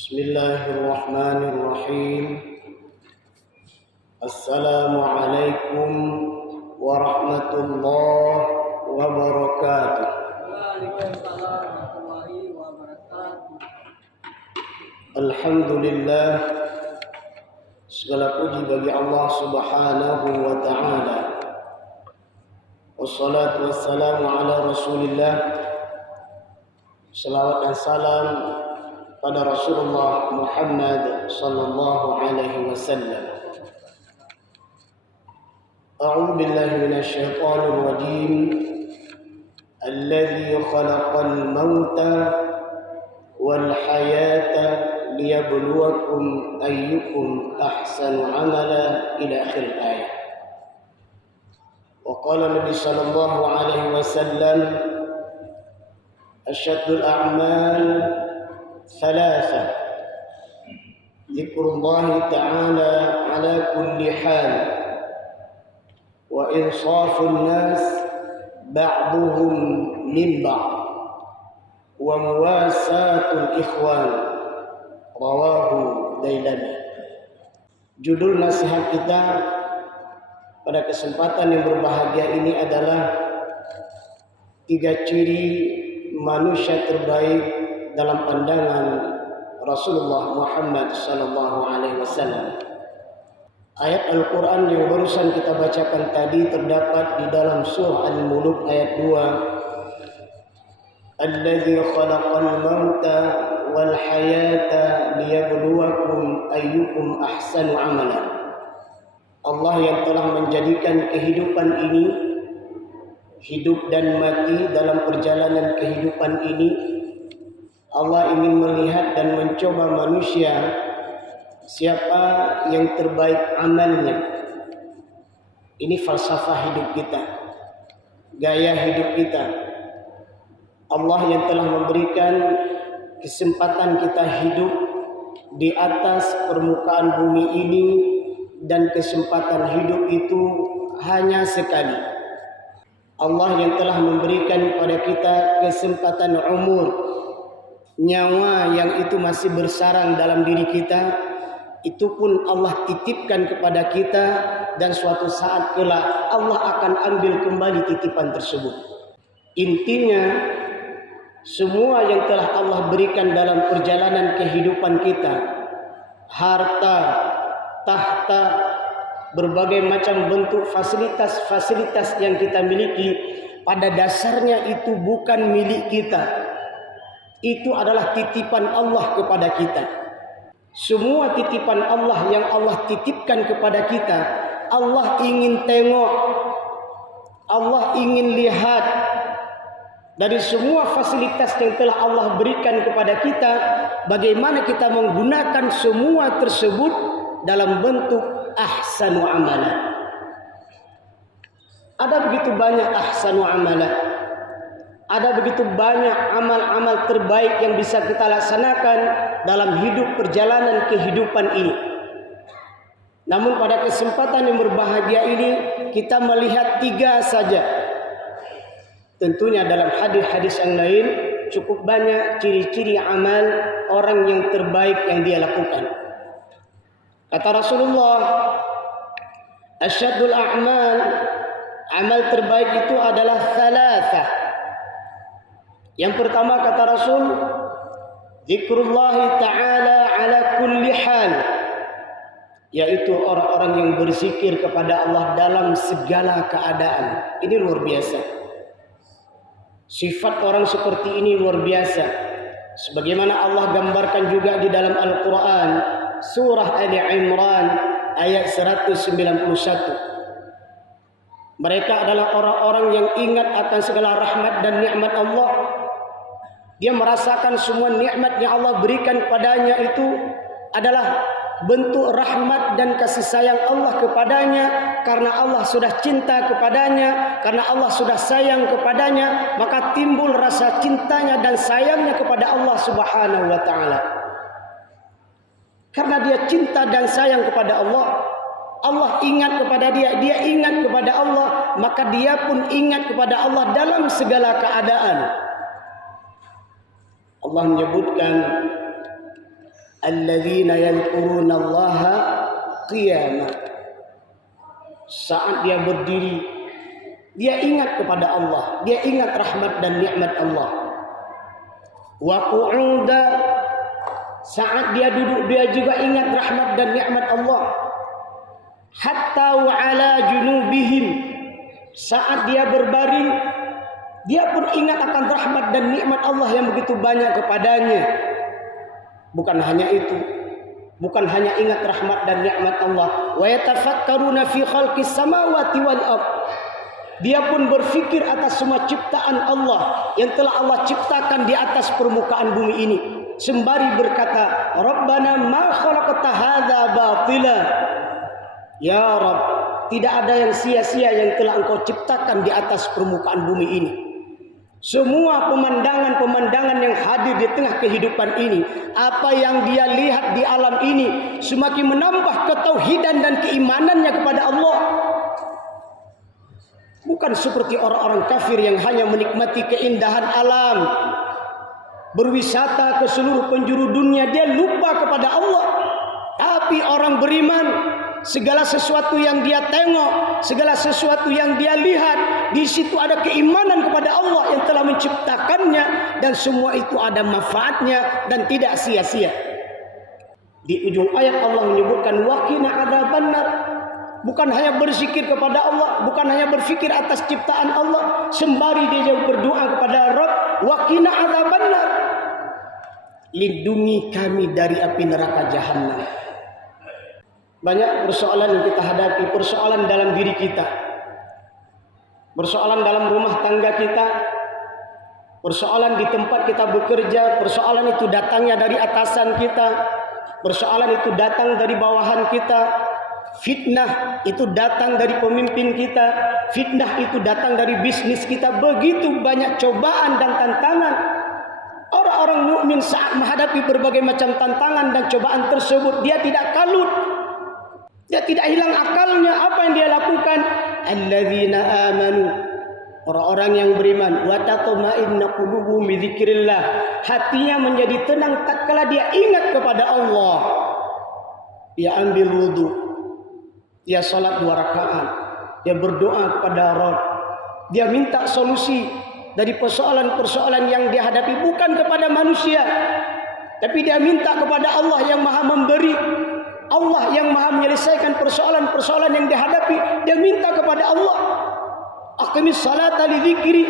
Bismillahirrahmanirrahim. Assalamualaikum warahmatullahi wabarakatuh. Waalaikumsalam warahmatullahi wabarakatuh. Alhamdulillah, segala puji bagi Allah Subhanahu wa taala. Wassalatu wassalamu ala Rasulillah. Salawat dan salam pada Rasulullah Muhammad sallallahu alaihi wasallam. A'udzu billahi minasyaitonir rajim. Alladzi khalaqal mauta wal hayata liyabluwakum ayyukum ahsanu amala ila akhir ayat. Wa qala Nabi sallallahu alaihi wasallam, asyaddul a'mal ثلاثة: ذكر الله تعالى على كل حال، وإنصاف الناس بعضهم من بعض، ومواساة الإخوان. رواه Dailami. Judul nasihat kita pada kesempatan yang berbahagia ini adalah 3 ciri manusia terbaik dalam pandangan Rasulullah Muhammad sallallahu alaihi wasallam. Ayat Al-Qur'an yang barusan kita bacakan tadi terdapat di dalam surah Al-Mulk ayat 2. Alladzi khalaqal mauta wal hayata liyabluwakum ayyukum ahsanu amala. Allah yang telah menjadikan kehidupan ini, hidup dan mati dalam perjalanan kehidupan ini, Allah ingin melihat dan mencoba manusia siapa yang terbaik amalnya. Ini falsafah hidup kita, gaya hidup kita. Allah yang telah memberikan kesempatan kita hidup di atas permukaan bumi ini, dan kesempatan hidup itu hanya sekali. Allah yang telah memberikan kepada kita kesempatan umur, nyawa yang itu masih bersarang dalam diri kita, itu pun Allah titipkan kepada kita, dan suatu saat kelak Allah akan ambil kembali titipan tersebut. Intinya, semua yang telah Allah berikan dalam perjalanan kehidupan kita, harta, tahta, berbagai macam bentuk fasilitas-fasilitas yang kita miliki, pada dasarnya itu bukan milik kita. Itu adalah titipan Allah kepada kita. Semua titipan Allah yang Allah titipkan kepada kita, Allah ingin tengok, Allah ingin lihat. Dari semua fasilitas yang telah Allah berikan kepada kita, bagaimana kita menggunakan semua tersebut dalam bentuk ahsanu amala. Ada begitu banyak ahsanu amala. Ada begitu banyak amal-amal terbaik yang bisa kita laksanakan dalam hidup perjalanan kehidupan ini. Namun pada kesempatan yang berbahagia ini, kita melihat 3 saja. Tentunya dalam hadis-hadis yang lain cukup banyak ciri-ciri amal orang yang terbaik yang dia lakukan. Kata Rasulullah, asyaddul a'mal, amal terbaik itu adalah thalathah. Yang pertama kata Rasul, zikrullah ta'ala ala kulli hal, yaitu orang-orang yang berzikir kepada Allah dalam segala keadaan. Ini luar biasa. Sifat orang seperti ini luar biasa. Sebagaimana Allah gambarkan juga di dalam Al-Quran, surah Ali Imran ayat 191. Mereka adalah orang-orang yang ingat akan segala rahmat dan nikmat Allah. Dia merasakan semua nikmat yang Allah berikan padanya itu adalah bentuk rahmat dan kasih sayang Allah kepadanya. Karena Allah sudah cinta kepadanya, karena Allah sudah sayang kepadanya, maka timbul rasa cintanya dan sayangnya kepada Allah Subhanahu wa taala. Karena dia cinta dan sayang kepada Allah, Allah ingat kepada dia, dia ingat kepada Allah, maka dia pun ingat kepada Allah dalam segala keadaan. Allah menyebutkan alladzina yadhkurunallaha qiyama. Saat dia berdiri, dia ingat kepada Allah, dia ingat rahmat dan nikmat Allah. Wa qu'uda, saat dia duduk dia juga ingat rahmat dan nikmat Allah. Hatta wa ala junubihim, saat dia berbaring dia pun ingat akan rahmat dan nikmat Allah yang begitu banyak kepadanya. Bukan hanya itu, bukan hanya ingat rahmat dan nikmat Allah, wa yatafakkaruna fi khalqis samawati wal ard. Dia pun berfikir atas semua ciptaan Allah yang telah Allah ciptakan di atas permukaan bumi ini, sembari berkata, Rabbana ma khalaqta hadza batila. Ya Rabb, tidak ada yang sia-sia yang telah Engkau ciptakan di atas permukaan bumi ini. Semua pemandangan-pemandangan yang hadir di tengah kehidupan ini, apa yang dia lihat di alam ini, semakin menambah ketauhidan dan keimanannya kepada Allah. Bukan seperti orang-orang kafir yang hanya menikmati keindahan alam, berwisata ke seluruh penjuru dunia, dia lupa kepada Allah. Tapi orang beriman, segala sesuatu yang dia tengok, segala sesuatu yang dia lihat, di situ ada keimanan kepada Allah yang telah menciptakannya, dan semua itu ada manfaatnya dan tidak sia-sia. Di ujung ayat Allah menyebutkan waqina adzabannar. Bukan hanya berzikir kepada Allah, bukan hanya berfikir atas ciptaan Allah, sembari dia berdoa kepada Rabb, waqina adzabannar, lindungi kami dari api neraka jahanam. Banyak persoalan yang kita hadapi, persoalan dalam diri kita, persoalan dalam rumah tangga kita, persoalan di tempat kita bekerja, persoalan itu datangnya dari atasan kita, persoalan itu datang dari bawahan kita, fitnah itu datang dari pemimpin kita, fitnah itu datang dari bisnis kita. Begitu banyak cobaan dan tantangan. Orang-orang mukmin saat menghadapi berbagai macam tantangan dan cobaan tersebut, dia tidak kalut, dia tidak hilang akalnya. Apa yang dia lakukan? Alladzina amanu, orang-orang yang beriman, wa tatma'innu qulubuhum bi dzikrillah, hatinya menjadi tenang tatkala dia ingat kepada Allah. Dia ambil wudu, dia salat 2 rakaat, dia berdoa kepada Rabb, dia minta solusi dari persoalan-persoalan yang dia hadapi, bukan kepada manusia, tapi dia minta kepada Allah yang Maha Memberi, Allah yang Maha menyelesaikan persoalan-persoalan yang dihadapi. Dia minta kepada Allah. Aqimis salata li dzikri.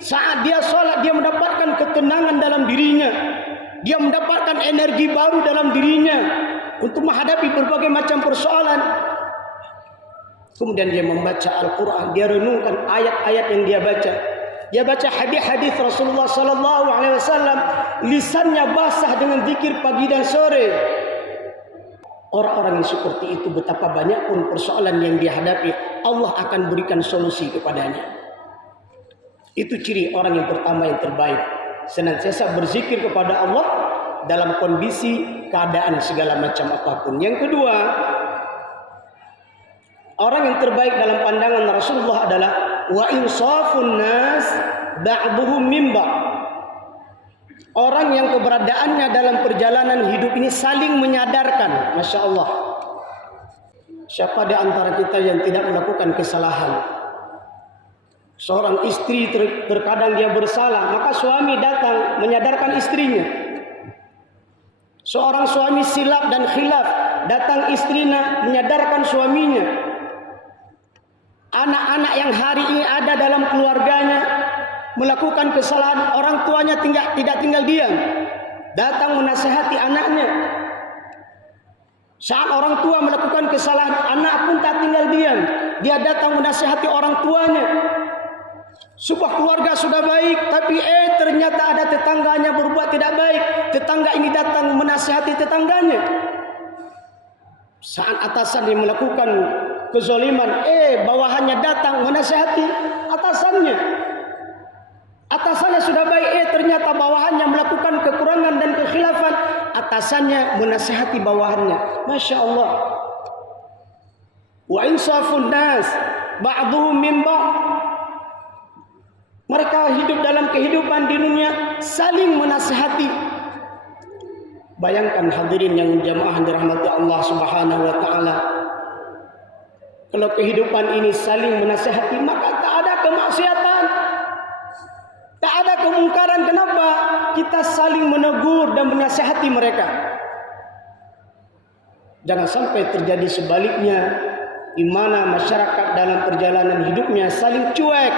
Saat dia salat, dia mendapatkan ketenangan dalam dirinya, dia mendapatkan energi baru dalam dirinya untuk menghadapi berbagai macam persoalan. Kemudian dia membaca Al-Quran, dia renungkan ayat-ayat yang dia baca. Dia baca hadis-hadis Rasulullah sallallahu alaihi wasallam, lisannya basah dengan zikir pagi dan sore. Orang-orang yang seperti itu, betapa banyak pun persoalan yang dihadapi, Allah akan berikan solusi kepadanya. Itu ciri orang yang pertama yang terbaik, senantiasa berzikir kepada Allah dalam kondisi keadaan segala macam apapun. Yang kedua, orang yang terbaik dalam pandangan Rasulullah adalah wa insafun nas ba'duhum min ba'd. Orang yang keberadaannya dalam perjalanan hidup ini saling menyadarkan. Masya Allah. Siapa di antara kita yang tidak melakukan kesalahan? Seorang istri terkadang dia bersalah, maka suami datang menyadarkan istrinya. Seorang suami silap dan khilaf, datang istrinya menyadarkan suaminya. Anak-anak yang hari ini ada dalam keluarganya melakukan kesalahan, orang tuanya tidak tinggal diam, datang menasihati anaknya. Saat orang tua melakukan kesalahan, anak pun tak tinggal diam, dia datang menasihati orang tuanya. Sebuah keluarga sudah baik, tapi ternyata ada tetangganya berbuat tidak baik. Tetangga ini datang menasihati tetangganya. Saat atasan yang melakukan kezaliman, bawahannya datang menasihati atasannya. Atasannya sudah baik, ternyata bawahannya melakukan kekurangan dan kekhilafan. Atasannya menasihati bawahannya. Masya Allah. Wa insafun nas ba'duhum min ba'd. Mereka hidup dalam kehidupan di dunia saling menasihati. Bayangkan hadirin yang jamaah dirahmati Allah Subhanahu wa taala. Kalau kehidupan ini saling menasihati, maka tak ada kemaksiatan, tak ada kemungkaran. Kenapa? Kita saling menegur dan menasihati mereka. Jangan sampai terjadi sebaliknya, di mana masyarakat dalam perjalanan hidupnya saling cuek.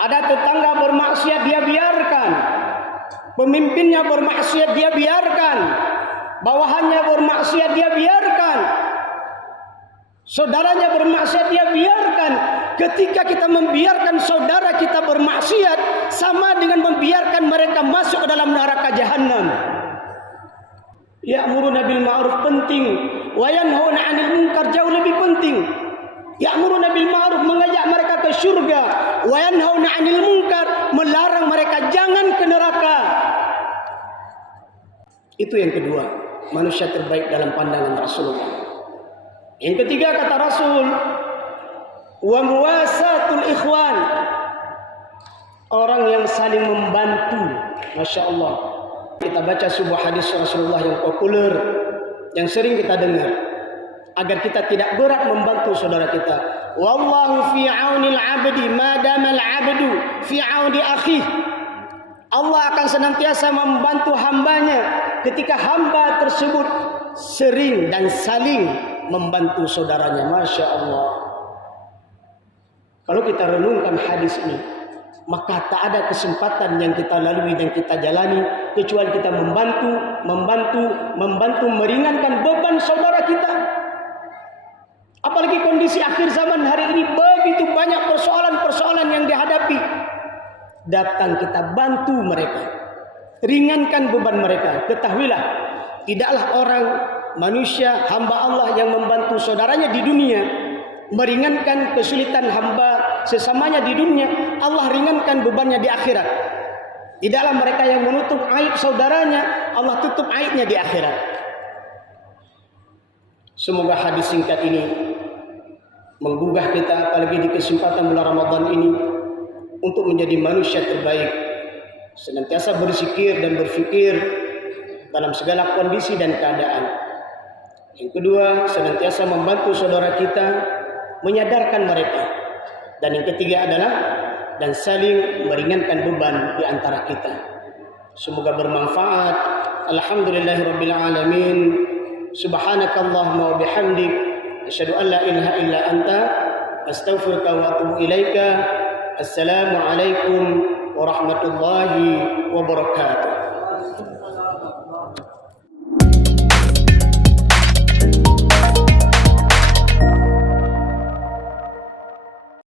Ada tetangga bermaksiat, dia biarkan. Pemimpinnya bermaksiat, dia biarkan. Bawahannya bermaksiat, dia biarkan. Saudaranya bermaksiat, dia biarkan. Ketika kita membiarkan saudara kita bermaksiat, sama dengan membiarkan mereka masuk ke dalam neraka jahanam. Ya'muruna bil ma'ruf penting, wa yanhauna 'anil munkar jauh lebih penting. Ya'muruna bil ma'ruf mengajak mereka ke surga, wa yanhauna 'anil munkar melarang mereka jangan ke neraka. Itu yang kedua, manusia terbaik dalam pandangan Rasulullah. Yang ketiga kata Rasul, wa muwasatul ikhwan, orang yang saling membantu. Masya Allah. Kita baca sebuah hadis Rasulullah yang populer, yang sering kita dengar, agar kita tidak berat membantu saudara kita. Wallahu fi aunil abdi madama al-abdu fi auni akhih. Allah akan senantiasa membantu hambanya ketika hamba tersebut sering dan saling membantu saudaranya. Masya Allah. Kalau kita renungkan hadis ini, maka tak ada kesempatan yang kita lalui dan kita jalani kecuali kita membantu meringankan beban saudara kita. Apalagi kondisi akhir zaman hari ini, begitu banyak persoalan-persoalan yang dihadapi. Datang kita bantu mereka, ringankan beban mereka. Ketahuilah, tidaklah orang manusia hamba Allah yang membantu saudaranya di dunia meringankan kesulitan hamba sesamanya di dunia, Allah ringankan bebannya di akhirat. Tidaklah mereka yang menutup aib saudaranya, Allah tutup aibnya di akhirat. Semoga hadis singkat ini menggugah kita, apalagi di kesempatan bulan Ramadan ini, untuk menjadi manusia terbaik, senantiasa berzikir dan berfikir dalam segala kondisi dan keadaan. Yang kedua, senantiasa membantu saudara kita, menyadarkan mereka. Dan yang ketiga adalah dan saling meringankan beban di antara kita. Semoga bermanfaat. Alhamdulillahirabbil alamin. Subhanakallahumma wa bihamdik, asyhadu an la ilaha illa anta, astaghfiruka wa atubu ilaika. Assalamualaikum warahmatullahi wabarakatuh.